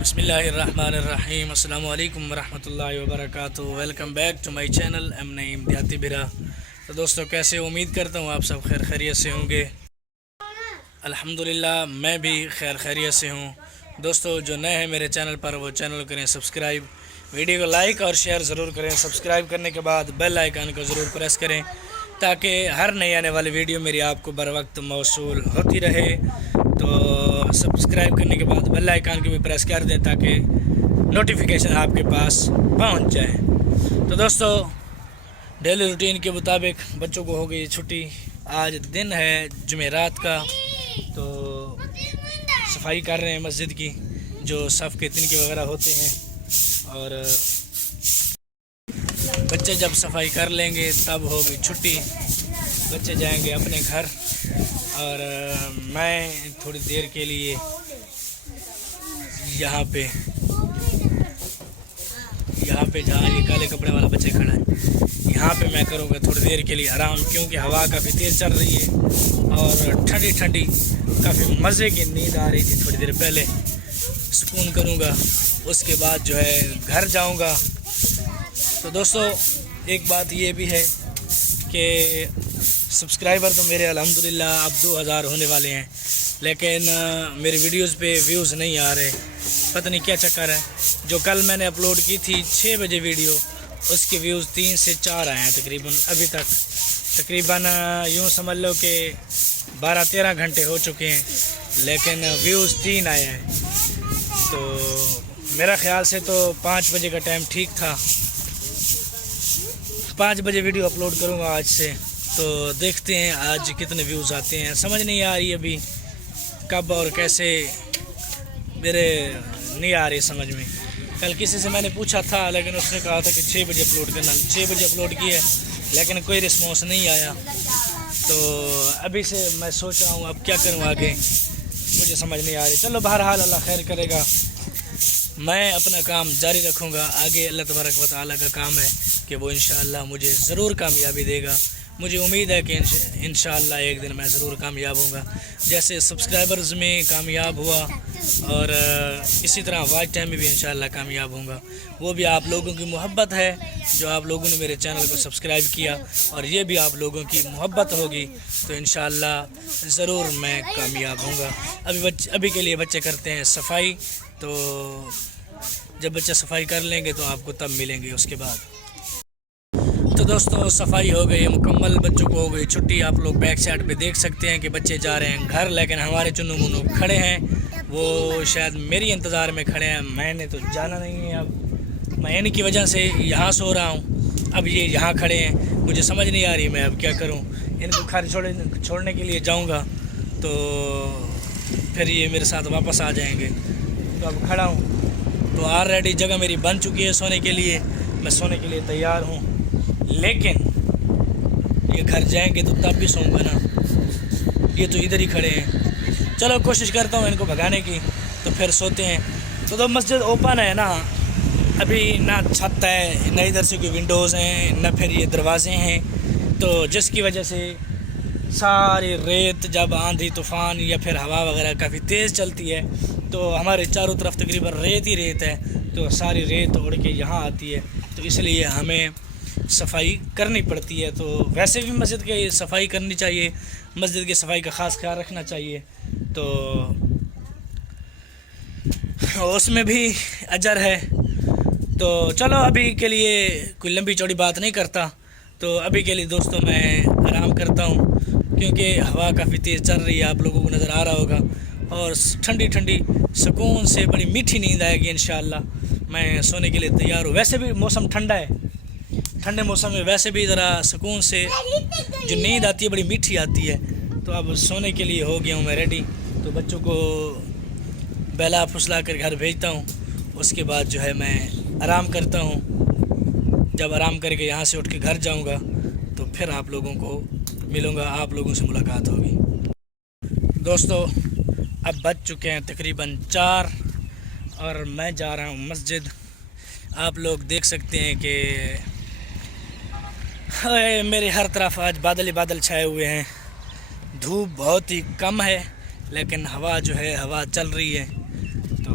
بسم اللہ الرحمن الرحیم، السلام علیکم ورحمۃ اللہ وبرکاتہ۔ Welcome back to my channel I'm Naeem Dehati برا۔ تو دوستو کیسے امید کرتا ہوں آپ سب خیر خیریت سے ہوں گے۔ الحمدللہ میں بھی خیر خیریت سے ہوں۔ دوستو جو نئے ہیں میرے چینل پر وہ چینل کریں سبسکرائب، ویڈیو کو لائک اور شیئر ضرور کریں۔ سبسکرائب کرنے کے بعد بیل آئیکن کو ضرور پریس کریں تاکہ ہر نئی آنے والی ویڈیو میری آپ کو بر وقت موصول ہوتی رہے۔ تو سبسکرائب کرنے کے بعد بیل آئیکن کو بھی پریس کر دیں تاکہ نوٹیفیکیشن آپ کے پاس پہنچ جائے۔ تو دوستو ڈیلی روٹین کے مطابق بچوں کو ہو گئی چھٹی۔ آج دن ہے جمعرات کا، تو صفائی کر رہے ہیں مسجد کی، جو صف کے تنکے وغیرہ ہوتے ہیں، اور بچے جب صفائی کر لیں گے تب ہوگی چھٹی، بچے جائیں گے اپنے گھر، اور میں تھوڑی دیر کے لیے یہاں پہ جہاں یہ کالے کپڑے والا بچے کھڑا ہے، یہاں پہ میں کروں گا تھوڑی دیر کے لیے آرام، کیونکہ ہوا کافی تیز چل رہی ہے اور ٹھنڈی ٹھنڈی کافی مزے کی نیند آ رہی تھی۔ تھوڑی دیر پہلے سکون کروں گا، اس کے بعد جو ہے گھر جاؤں گا۔ تو دوستو ایک بات یہ بھی ہے کہ سبسکرائبر تو میرے الحمدللہ اب 2000 ہونے والے ہیں، لیکن میری ویڈیوز پہ ویوز نہیں آ رہے، پتہ نہیں کیا چکر ہے۔ جو کل میں نے اپلوڈ کی تھی 6 بجے ویڈیو، اس کے ویوز 3 سے 4 آئے ہیں تقریباً ابھی تک، تقریباً یوں سمجھ لو کہ 12-13 گھنٹے ہو چکے ہیں، لیکن ویوز 3 آئے ہیں۔ تو میرا خیال سے تو 5 بجے کا ٹائم ٹھیک تھا، 5 بجے ویڈیو اپلوڈ کروں گا آج سے۔ تو دیکھتے ہیں آج کتنے ویوز آتے ہیں، سمجھ نہیں آ رہی ابھی کب اور کیسے، میرے نہیں آ رہی سمجھ میں۔ کل کسی سے میں نے پوچھا تھا، لیکن اس نے کہا تھا کہ 6 بجے اپلوڈ کرنا، 6 بجے اپلوڈ کیا، لیکن کوئی رسپانس نہیں آیا۔ تو ابھی سے میں سوچ رہا ہوں اب کیا کروں آگے، مجھے سمجھ نہیں آ رہی۔ چلو بہرحال اللہ خیر کرے گا، میں اپنا کام جاری رکھوں گا۔ آگے اللہ تبارک و تعالیٰ کا کام ہے کہ وہ انشاءاللہ مجھے ضرور کامیابی دے گا۔ مجھے امید ہے کہ انشاءاللہ ایک دن میں ضرور کامیاب ہوں گا، جیسے سبسکرائبرز میں کامیاب ہوا، اور اسی طرح واچ ٹائم میں بھی انشاءاللہ کامیاب ہوں گا۔ وہ بھی آپ لوگوں کی محبت ہے، جو آپ لوگوں نے میرے چینل کو سبسکرائب کیا، اور یہ بھی آپ لوگوں کی محبت ہوگی تو انشاءاللہ ضرور میں کامیاب ہوں گا۔ ابھی کے لیے بچے کرتے ہیں صفائی، تو جب بچے صفائی کر لیں گے تو آپ کو تب ملیں گے اس کے بعد۔ تو دوستو صفائی ہو گئی مکمل، بچوں کو ہو گئی چھٹی۔ آپ لوگ بیک سائڈ پہ دیکھ سکتے ہیں کہ بچے جا رہے ہیں گھر، لیکن ہمارے چنو منو کھڑے ہیں، وہ شاید میری انتظار میں کھڑے ہیں۔ میں نے تو جانا نہیں ہے، اب میں ان کی وجہ سے یہاں سو رہا ہوں، اب یہ یہاں کھڑے ہیں، مجھے سمجھ نہیں آ رہی میں اب کیا کروں۔ ان کو گھر چھوڑنے کے لیے جاؤں گا تو پھر یہ میرے ساتھ واپس آ جائیں گے، تو اب کھڑا ہوں۔ تو آلریڈی جگہ میری بن چکی ہے سونے کے لیے، میں سونے کے لیے تیار ہوں، لیکن یہ گھر جائیں گے تو تب بھی سوؤں گا نا، یہ تو ادھر ہی کھڑے ہیں۔ چلو کوشش کرتا ہوں ان کو بھگانے کی، تو پھر سوتے ہیں۔ تو مسجد اوپن ہے نا، ابھی نہ چھت ہے، نہ ادھر سے کوئی ونڈوز ہیں، نہ پھر یہ دروازے ہیں، تو جس کی وجہ سے ساری ریت جب آندھی طوفان یا پھر ہوا وغیرہ کافی تیز چلتی ہے تو ہمارے چاروں طرف تقریباً ریت ہی ریت ہے، تو ساری ریت اڑ کے یہاں آتی ہے، تو اس لیے ہمیں صفائی کرنی پڑتی ہے۔ تو ویسے بھی مسجد کی صفائی کرنی چاہیے، مسجد کی صفائی کا خاص خیال رکھنا چاہیے، تو اس میں بھی اجر ہے۔ تو چلو ابھی کے لیے کوئی لمبی چوڑی بات نہیں کرتا، تو ابھی کے لیے دوستوں میں آرام کرتا ہوں، کیونکہ ہوا کافی تیز چل رہی ہے، آپ لوگوں کو نظر آ رہا ہوگا، اور ٹھنڈی ٹھنڈی سکون سے بڑی میٹھی نیند آئے گی انشاءاللہ۔ میں سونے کے لیے تیار ہوں، ویسے بھی موسم ٹھنڈا ہے، ٹھنڈے موسم میں ویسے بھی ذرا سکون سے جو نیند آتی ہے بڑی میٹھی آتی ہے۔ تو اب سونے کے لیے ہو گیا ہوں میں ریڈی، تو بچوں کو بہلا پھسلا کر گھر بھیجتا ہوں، اس کے بعد جو ہے میں آرام کرتا ہوں۔ جب آرام کر کے یہاں سے اٹھ کے گھر جاؤں گا تو پھر آپ لوگوں کو ملوں گا، آپ لوگوں سے ملاقات ہوگی۔ دوستو اب بج چکے ہیں تقریباً 4، اور میں جا رہا ہوں مسجد۔ آپ لوگ دیکھ سکتے ہیں کہ میرے ہر طرف آج بادل ہی بادل چھائے ہوئے ہیں، دھوپ بہت ہی کم ہے، لیکن ہوا جو ہے ہوا چل رہی ہے، تو